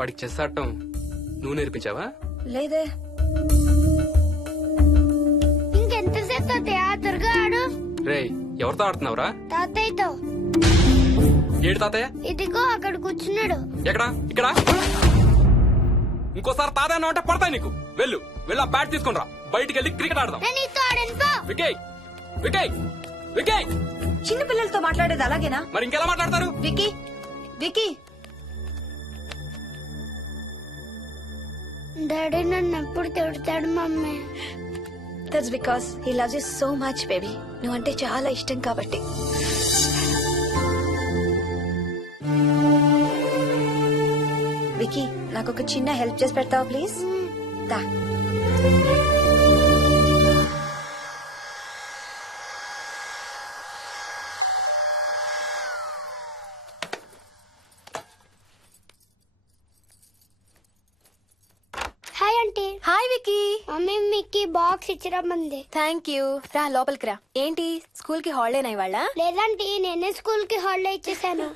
వాడికి చెస్ ఆడటం నువ్వు నేర్పించావా? లేదే. ఇంకెంతసేపు తాతయ్య త్వరగా ఆడు. రేయ్, ఎవరితో ఆడుతున్నావురా? తాతయ్యతో. ఏడు తాతయ్య? ఇదిగో అక్కడ కూర్చున్నాడు. ఎక్కడా? ఇక్కడ. ఇంకోసారి తాతయ్య అన్నావు అంటే పడతాయి నీకు. వెళ్ళు వెళ్ళి ఆ బ్యాట్ తీసుకుని రా, బయటికి వెళ్ళి క్రికెట్ ఆడదాం. నేను నీతో ఆడను పో. వికయ్ వికయ్ వికయ్. చిన్న పిల్లలతో మాట్లాడేది అలాగేనా? మరి ఇంకెలా మాట్లాడతారు? Wiki wiki. డాడీ నన్ను ఎప్పుడు తిడతాడు mummy. That's because he loves you so much baby. నువ్వంటే చాలా ఇష్టం కాబట్టి. వికీ, నాకు ఒక చిన్న హెల్ప్ చేసి పెడతావా ప్లీజ్? దా. Hi aunty. Hi Vicky. Mummy మీకు బాక్స్ ఇచ్చిరమ్మంది. Thank you. రా లోపలికి రా. ఏంటి స్కూల్ కి హాలిడేనా ఇవాళ? లేదంటే నేనే స్కూల్ కి హాలిడే ఇచ్చేసాను.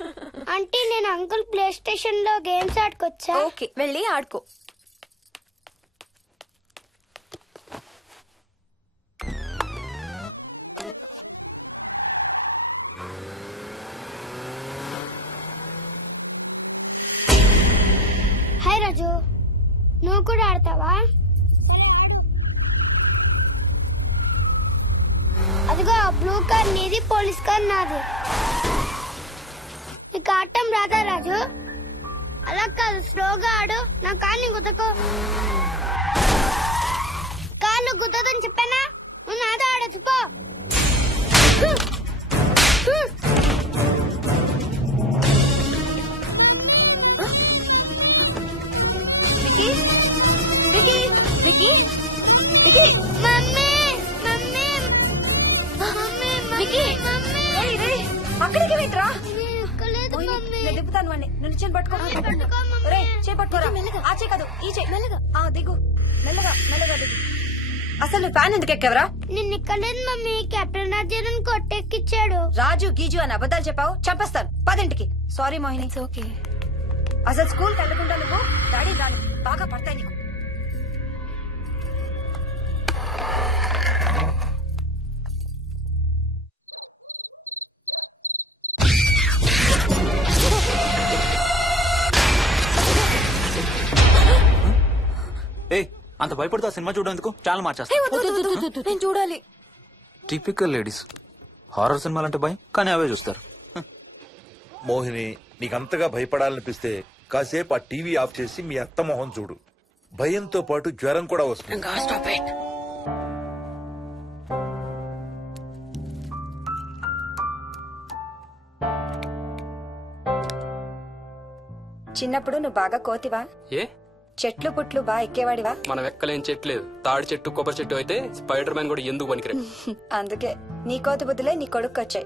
అంటే నేను అంకుల్ ప్లే స్టేషన్ లో గేమ్స్ ఆడుకోవచ్చా? ఓకే, వెళ్ళి ఆడుకో. హాయ్ రాజు, నువ్వు కూడా ఆడతావా? అదిగో బ్లూ కార్ నీది, పోలీస్ కార్ నాది. నీకు ఆడటం రాదా రాజు? అలా కాదు, స్లోగా ఆడు. నా కాళ్ళు గుద్దకో. కాళ్ళు గుద్దదని చెప్పానా? నువ్వు నాతో ఆడచ్చు పో. Vicky Vicky Vicky Vicky. Mummy mummy mummy Vicky, mummy రేయ్ రేయ్, అక్కడికి వెంట్రా. ఎక్కలేదు మమ్మీ. నేను దిప్పుతాను వాడిని. నువ్వు నిచ్చెన పట్టుకో. పట్టుకో మమ్మీ. రేయ్, చేయి పట్టుకోరా. ఆ చేయి కాదు, ఈ చేయి. మెల్లగా. దిగు. మెల్లగా మెల్లగా దిగు. అసలు ఫ్యాన్ ఎందుకు ఎక్కవరా? నిన్న ఎక్కలేదు మమ్మీ. కెప్టెన్ రాజేంద్రన్ కొట్టెక్కిచ్చాడు. రాజు గీజు అని అబద్ధాలు చెప్పావు, చంపేస్తాను. పదింటికి. సారీ మోహిని. ఓకే. అసలు స్కూల్ వెళ్ళకుండా నువ్వు డాడీ రాను బాగా పడతాయి నీకు. ఏ అంత భయపడుతూ సినిమా చూడేందుకు ఛానల్ మార్చేస్తా. నేను చూడాలి. Typical ladies. హారర్ సినిమాలంటే భయం, కానీ అవే చూస్తారు. మోహిని, నీకంతగా భయపడాలనిపిస్తే కాసేపు ఆ టీవీ ఆఫ్ చేసి మీ అత్త మొహం చూడు. భయంతో పాటు జ్వరం కూడా వస్తుంది. చిన్నప్పుడు నువ్వు బాగా కోతివా? ఏ చెట్లు పుట్లు బాగా ఎక్కేవాడివా? మనం ఎక్కలేని చెట్టు లేదు. తాడి చెట్టు, కొబ్బరి చెట్టు అయితే స్పైడర్ మ్యాన్ కూడా ఎందుకు పనికిరా. అందుకే నీ కోతి బుద్ధులే నీ కొడుకు వచ్చాయి.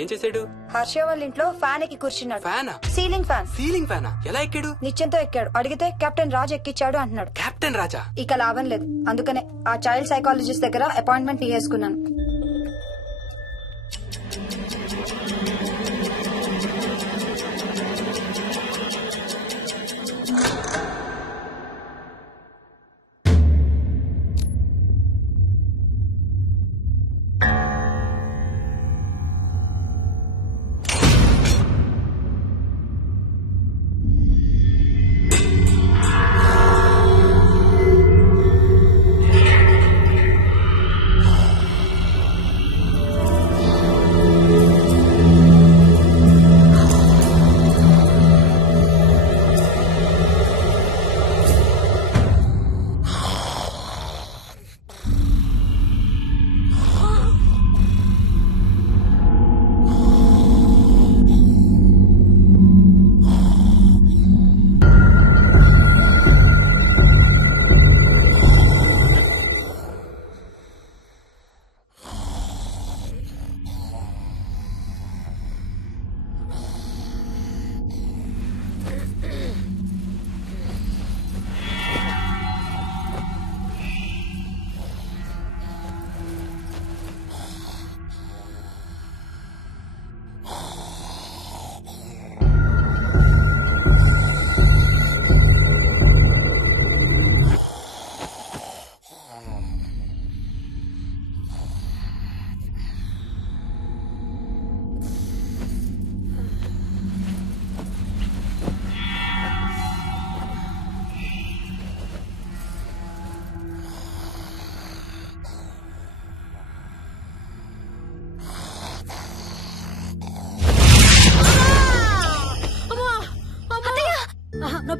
ఏం చేసాడు? హర్ష వాళ్ళ ఇంట్లో ఫ్యాన్ ఎక్కి కూర్చున్నాడు. ఫ్యానా? Ceiling fan. సీలింగ్ ఫ్యానా? ఎలా ఎక్కాడు? నిత్యంతో ఎక్కాడు. అడిగితే కెప్టెన్ రాజు ఎక్కిచ్చాడు అంటున్నాడు. కెప్టెన్ రాజా? ఇక లాభం లేదు. అందుకనే ఆ చైల్డ్ సైకాలజిస్ట్ దగ్గర అపాయింట్మెంట్ తీసుకున్నాను.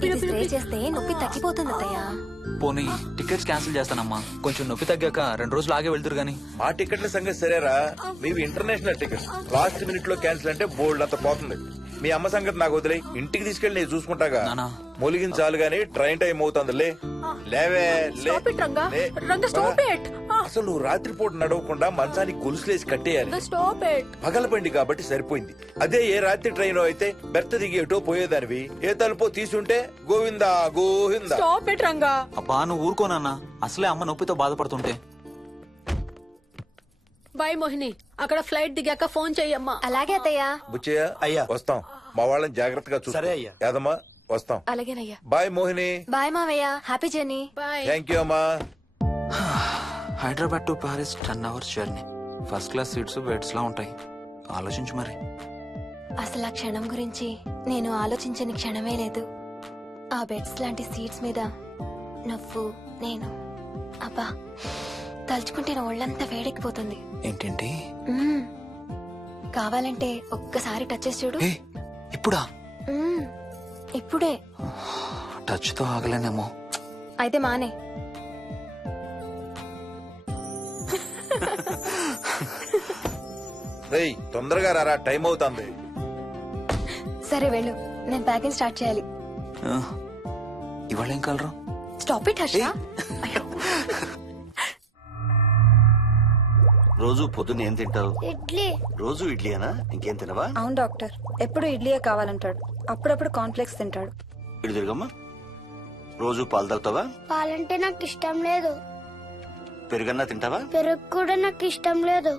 ఇది స్ప్రే చేస్తే నొప్పి తగ్గిపోతుంది అత్తయ్య. పోనీ టికెట్స్ క్యాన్సిల్ చేస్తానమ్మా, కొంచెం నొప్పి తగ్గాక 2 రోజులు ఆగే వెళ్తురు గానీ. మా టికెట్ల సంగతి సరేరా, మీవి ఇంటర్నేషనల్ టికెట్స్. లాస్ట్ మినిట్ లో క్యాన్సిల్ అంటే బోల్డ్ అంత పోతుంది. మీ అమ్మ సంగతి నాకు వదిలే, ఇంటికి తీసుకెళ్లి నేను చూసుకుంటాగా. నానా. మొలిగించాలు గాని ట్రైన్ టైం అవుతుంది. లేవే లే. లే. అసలు నువ్వు రాత్రిపూట నడవకుండా మంచానికి గొలుసులేసి కట్టేయాలి. పగలబండి కాబట్టి సరిపోయింది. అదే ఏ రాత్రి ట్రైన్ అయితే బెర్త దిగి ఎటో పోయేదానివి, ఏ తలుపో తీసుంటే గోవిందా గోవిందా. అబ్బా నువ్వు ఊరుకోనన్నా, అసలే అమ్మ నొప్పితో బాధపడుతుంటే. బాయ్ మోహిని, అక్కడ ఫ్లైట్ దిగాక ఫోన్ చెయ్యమ్మా. అలాగే అత్తయ్య. బుచ్చయ్య అయ్యా. వస్తాం. మా వాళ్ళని జాగ్రత్తగా చూసుకో. సరే అయ్యా. యాదమ్మా వస్తాం. అలాగేనయ్యా. బాయ్ మోహిని. బాయ్ మావయ్య, happy journey. Bye. Thank you అమ్మా. Hyderabad to Paris 10 hours journey. First class seats beds లా ఉంటాయి. ఆలోచించు మరి. అసలు ఆ క్షణం గురించి నేను ఆలోచించని క్షణమే లేదు. ఆ బెడ్స్ లాంటి సీట్స్ మీద నువ్వు, నేను, అబ్బా తలుచుకుంటే నా ఒళ్ళంతా వేడెక్కిపోతుంది. ఏంటేంటి? మ్మ్. కావాలంటే ఒక్కసారి టచ్ చేసి చూడు. ఏ ఇప్పుడా? మ్మ్. ఇప్పుడే. టచ్ తో ఆగలేనేమో. అయితే మానే. రేయ్ తొందరగా రారా, టైం అవుతుంది. సరే వెళ్ళు, నేను ప్యాకింగ్ స్టార్ట్ చేయాలి. ఇవాళ ఏం కలరు? Stop it Harsha. రోజు పొద్దున్న ఏం తింటావు? ఇడ్లీ. రోజు ఇడ్లీనా? ఇంకేం తినవా? అవును డాక్టర్, ఎప్పుడు ఇడ్లీయే కావాలంటాడు. అప్పుడప్పుడు కాన్ఫ్లెక్స్ తింటాడు. ఇటు తిరగమ్మా. రోజు పాలు తాగుతావా? పాలంటే నాకు ఇష్టం లేదు. పెరుగన్నా తింటావా? పెరుగు కూడా నాకు ఇష్టం లేదు.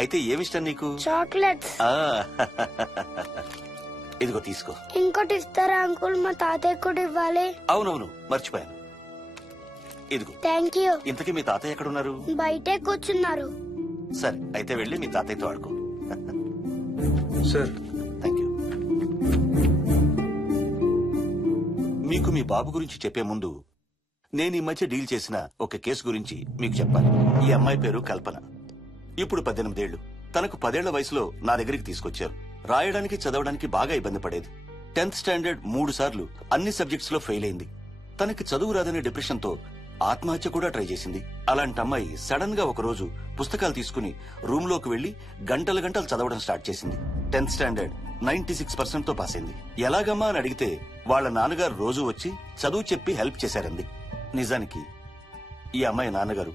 అయితే ఏమిష్టం నీకు? చాక్లెట్స్. ఆ, ఇదిగో తీసుకో. ఇంకోటి ఇస్తారా అంకుల్? మా తాతయ్య కూడా ఇవ్వాలి. అవునవును మర్చిపోయాను. ఇదిగో. Thank you. ఇంతకీ మీ తాతయ్య ఎక్కడున్నారు? బయటే కూర్చున్నారు. సరే అయితే వెళ్ళి మీ తాతయ్యతో ఆడుకో. Sir thank you. మీకు మీ బాబు గురించి చెప్పే ముందు నేను ఈ మధ్య డీల్ చేసిన ఒక కేసు గురించి మీకు చెప్పాలి. ఈ అమ్మాయి పేరు కల్పన. ఇప్పుడు 18 ఏళ్లు. తనకు 10 ఏళ్ల వయసులో నా దగ్గరికి తీసుకొచ్చారు. రాయడానికి చదవడానికి బాగా ఇబ్బంది పడేది. 10th స్టాండర్డ్ 3 సార్లు అన్ని సబ్జెక్ట్స్ లో ఫెయిల్ అయింది. తనకి చదువు రాదనే డిప్రెషన్ తో ఆత్మహత్య కూడా ట్రై చేసింది. అలాంటి అమ్మాయి సడన్ గా ఒక రోజు పుస్తకాలు తీసుకుని రూమ్ లోకి వెళ్లి గంటలు గంటలు చదవడం స్టార్ట్ చేసింది. 10th స్టాండర్డ్ 96% తో పాస్ అయింది. ఎలాగమ్మా అని అడిగితే వాళ్ళ నాన్నగారు రోజు వచ్చి చదువు చెప్పి హెల్ప్ చేశారంది. నిజానికి ఈ అమ్మాయి నాన్నగారు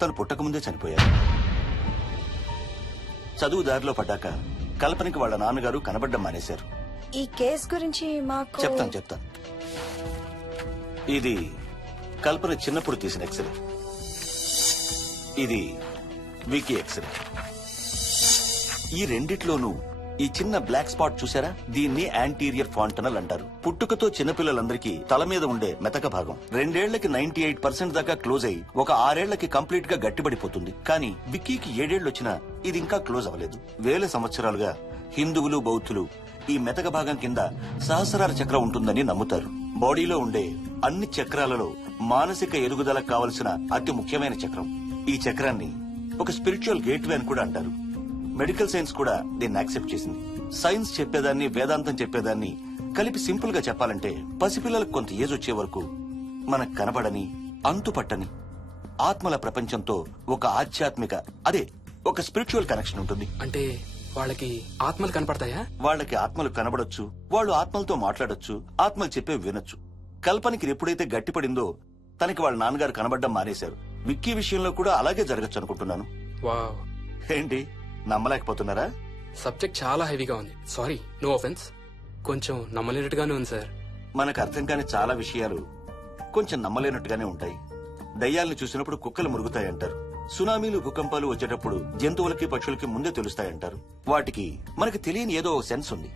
తను పుట్టకముందే చనిపోయారు. చదువు దారిలో పడ్డాక కల్పనకి వాళ్ళ నాన్నగారు కనబడ్డం మానేశారు. ఈ కేస్ గురించి మాకు చెప్తాను. ఇది కల్పన చిన్నప్పుడు తీసిన ఎక్స్రే. ఇది వికీ ఎక్స్రే. ఈ రెండిట్లోనూ ఈ చిన్న బ్లాక్ స్పాట్ చూసారా? దీన్ని యాంటీరియర్ ఫాంటనల్ అంటారు. పుట్టుకతో చిన్నపిల్లలందరికీ తల మీద ఉండే మెతక భాగం 2 ఏళ్లకి 98% దాకా క్లోజ్ అయి ఒక 6 ఏళ్లకి కంప్లీట్ గా గట్టిపడిపోతుంది. కానీ విక్కీకి 7 ఏళ్లు వచ్చినా ఇది ఇంకా క్లోజ్ అవ్వలేదు. వేల సంవత్సరాలుగా హిందువులు, బౌద్ధులు ఈ మెతక భాగం కింద సహస్రార చక్రం ఉంటుందని నమ్ముతారు. బాడీలో ఉండే అన్ని చక్రాలలో మానసిక ఎదుగుదలకు కావలసిన అతి ముఖ్యమైన చక్రం. ఈ చక్రాన్ని ఒక స్పిరిచువల్ గేట్వే అని కూడా అంటారు. మెడికల్ సైన్స్ కూడా దీన్ని యాక్సెప్ట్ చేసింది. సైన్స్ చెప్పేదాన్ని, వేదాంతం చెప్పేదాన్ని కలిపి సింపుల్ గా చెప్పాలంటే పసిపిల్లలకు కొంత ఏజ్ వచ్చే వరకు మనకు కనబడని, అంతుపట్టని ఆత్మల ప్రపంచంతో ఒక ఆధ్యాత్మిక, అదే ఒక స్పిరిచువల్ కనెక్షన్ ఉంటుంది. అంటే వాళ్ళకి ఆత్మలు కనపడతాయా? వాళ్ళకి ఆత్మలు కనబడొచ్చు, వాళ్ళు ఆత్మలతో మాట్లాడొచ్చు, ఆత్మలు చెప్పే వినొచ్చు. కల్పనకి ఎప్పుడైతే గట్టిపడిందో తనకి వాళ్ళ నాన్నగారు కనబడ్డం మానేశారు. విక్కీ విషయంలో కూడా అలాగే జరగచ్చు అనుకుంటున్నాను. వావ్, ఏంటి నమ్మలేకపోతున్నారా? సబ్జెక్ట్ చాలా హెవీగా ఉంది. Sorry, no offence. కొంచెం నమ్మలేనట్టుగానే ఉంది సార్. మనకు అర్థం కాని చాలా విషయాలు కొంచెం నమ్మలేనట్టుగానే ఉంటాయి. దయ్యాలను చూసినప్పుడు కుక్కలు మురుగుతాయంటారు. సునామీలు, భూకంపాలు వచ్చేటప్పుడు జంతువులకి, పక్షులకి ముందే తెలుస్తాయంటారు. వాటికి మనకు తెలియని ఏదో సెన్స్ ఉంది.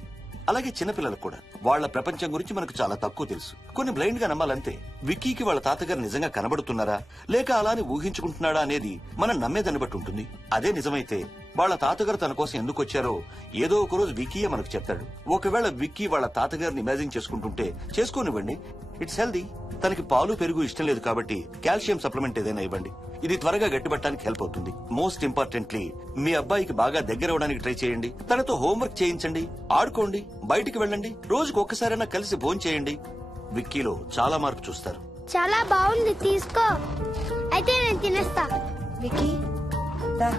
అలాగే చిన్నపిల్లలకు కూడా వాళ్ల ప్రపంచం గురించి మనకు చాలా తక్కువ తెలుసు. కొన్ని బ్లైండ్ గా నమ్మాలంతే. విక్కీకి వాళ్ళ తాతగారు నిజంగా కనబడుతున్నారా లేక అలానే ఊహించుకుంటున్నాడా అనేది మనం నమ్మేదాన్ని బట్టి ఉంటుంది. అదే నిజమైతే వాళ్ళ తాతగారు తన కోసం ఎందుకు వచ్చారో ఏదో ఒక రోజు విక్కీయే మనకు చెప్తాడు. ఒకవేళ విక్కీ వాళ్ళ తాతగారిని ఇమాజిన్ చేసుకుంటుంటే చేసుకోనివ్వండి, ఇట్స్ హెల్దీ. తనకి పాలు, పెరుగు ఇష్టం లేదు కాబట్టి కాల్షియం సప్లిమెంట్ ఏదైనా ఇవ్వండి. ఇది త్వరగా గట్టిపట్టడానికి హెల్ప్ అవుతుంది. మోస్ట్ ఇంపార్టెంట్లీ మీ అబ్బాయికి బాగా దగ్గర అవడానికి ట్రై చేయండి. తనతో హోంవర్క్ చేయించండి, ఆడుకోండి, బయటికి వెళ్ళండి, రోజుకు ఒక్కసారైనా కలిసి భోజనం చేయండి. విక్కీలో చాలా మార్పు చూస్తారు. చాలా బాగుంది, తీసుకో. అయితే నేను తినేస్తా. వికీ దా.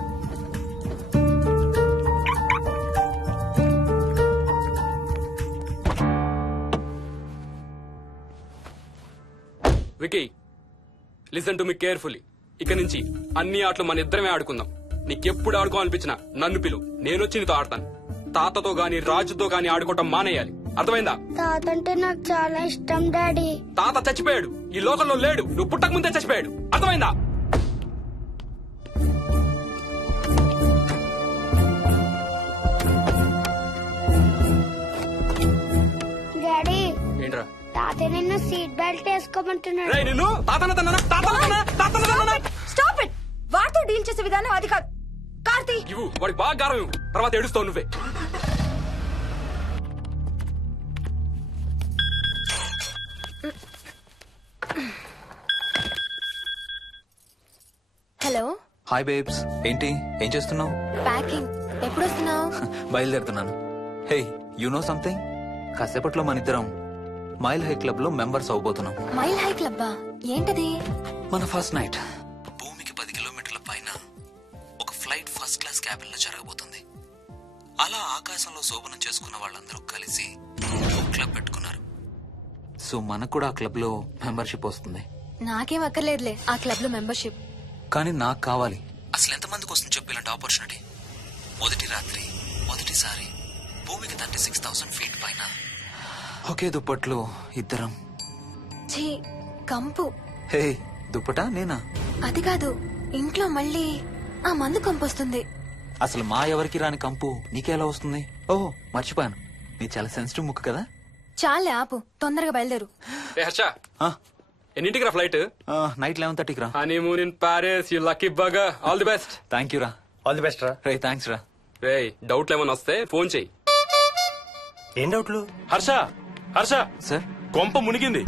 Vicky listen to me carefully. ఇక నుంచి అన్ని ఆటలు మన ఇద్దరమే ఆడుకుందాం. నీకెప్పుడు ఆడుకోవాలనిపించినా నన్ను పిలు, నేనొచ్చి నీతో ఆడతాను. తాతతో గాని రాజుతో గాని ఆడుకోవటం మానేయాలి, అర్థమైందా? తాత అంటే నాకు చాలా ఇష్టం డాడీ. తాత చచ్చిపోయాడు, ఈ లోకంలో లేడు. నువ్వు పుట్టక ముందే చచ్చిపోయాడు, అర్థమైందా? డాడీ, ఏంట్రా? తాత నిన్ను సీట్ బెల్ట్ వేసుకోమంటున్నాడు. రేయ్, నిన్ను తాతన స్టాప్ ఇట్. వాడితో డీల్ చేసే విధానం అది కాదు. కార్తీ, ఇవ్వు, వాడికి బాగా గారం ఇవ్వు, తర్వాత ఏడుస్తావు నువ్వే. Hello, hi babes. ఏంటి ఏం చేస్తున్నావు? ప్యాకింగ్. ఎప్పుడు వస్తున్నావు? బయలుదేరుతున్నాను. Hey, you know something? కాసేపట్లో మన ఇద్దరం మైల్ హై క్లబ్ లో మెంబర్స్ అవబోతున్నాం. మైల్ హై క్లబ్బా? ఏంటది? మన ఫస్ట్ నైట్ భూమికి 10 కిలోమీటర్ల పైన ఒక ఫ్లైట్ ఫస్ట్ క్లాస్ క్యాబిన్ లో జరగబోతుంది. అలా ఆకాశంలో శోభనం చేసుకున్న వాళ్ళందరూ కలిసి క్లబ్ పెట్టుకున్నారు. సో మనకు కూడా ఆ క్లబ్ లో మెంబర్షిప్ వస్తుంది. నాకేం అక్కర్లేదులే ఆ క్లబ్ లో మెంబర్షిప్. కానీ నాకు కావాలి. అసలు ఎంతమందికి వస్తుంది చెప్పు ఇలాంటి ఆపర్చునిటీ? మొదటి రాత్రి, మొదటిసారి భూమికి 36,000 ఫీట్ పైన ఒకే దుప్పట్లో ఇద్దరం. ఛీ, కంపు. హే, దుప్పటా నేనా? అది కాదు, ఇంట్లో మళ్ళీ ఆ మందు కంపొస్తుంది. అసలు మా ఎవరికి రాని కంపు నీకెలా వస్తుంది? ఓహో, మర్చిపోయాను, నీ చాలా సెన్సిటివ్ ముక్కు కదా. చాలే ఆపు, తొందరగా బయలుదేరు. రే హర్ష, ఆ, ఎన్నింటికి రా ఫ్లైట్? నైట్ 11:30కి రా. Honeymoon in Paris, you lucky bugger. All the best. Thank you రా. ఆల్ ది బెస్ట్ రా. రే, థ్యాంక్స్ రా. రే, డౌట్లు ఏమైనా వస్తే ఫోన్ చెయ్యి. ఏం డౌట్లు? హర్ష, హర్ష, సార్, కొంప మునిగింది.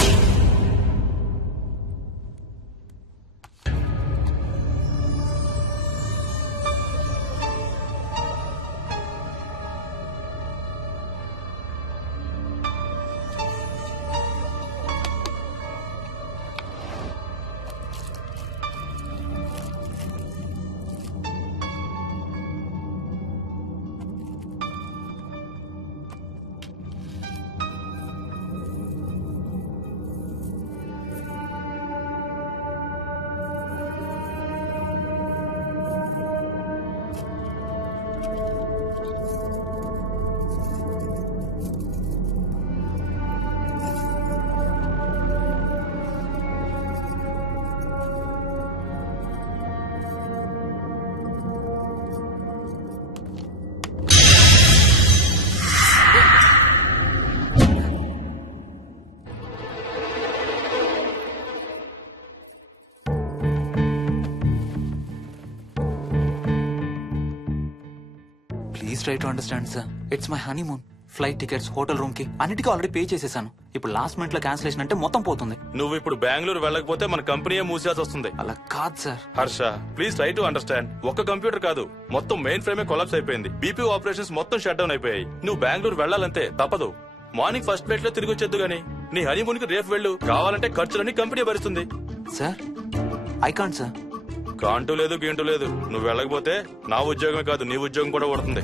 Please try to understand sir. It's my honeymoon. Flight tickets, hotel room కి అన్నిటికీ ఆల్రెడీ పే చేసేసాను. ఇప్పుడు లాస్ట్ మినిట్ లో క్యాన్సిలేషన్ అంటే మొత్తం పోతుంది. నువ్వు ఇప్పుడు బెంగళూరు వెళ్ళకపోతే మన కంపెనీయే మూసేయాల్సి వస్తుంది. అలా కాదు sir. Harsha, please try to understand. ఒక్క కంప్యూటర్ కాదు, మొత్తం మెయిన్ ఫ్రేమే కొలాప్స్ అయిపోయింది. బీపీ ఆపరేషన్స్ మొత్తం షట్ డౌన్ అయిపోయాయి. నువ్వు బెంగళూరు వెళ్ళాలంటే తప్పదు. మార్నింగ్ ఫస్ట్ ఫ్లైట్ లో తిరిగి వచ్చేద్దు గానీ నీ హనీమూన్ కి రేపు వెళ్ళు. కావాలంటే ఖర్చులన్నీ కంపెనీ భరిస్తుంది. Sir, I can't sir. Can't లేదు, గీంటూ లేదు. నువ్వు వెళ్ళకపోతే నా ఉద్యోగమే కాదు, నీ ఉద్యోగం కూడా పడుతుంది.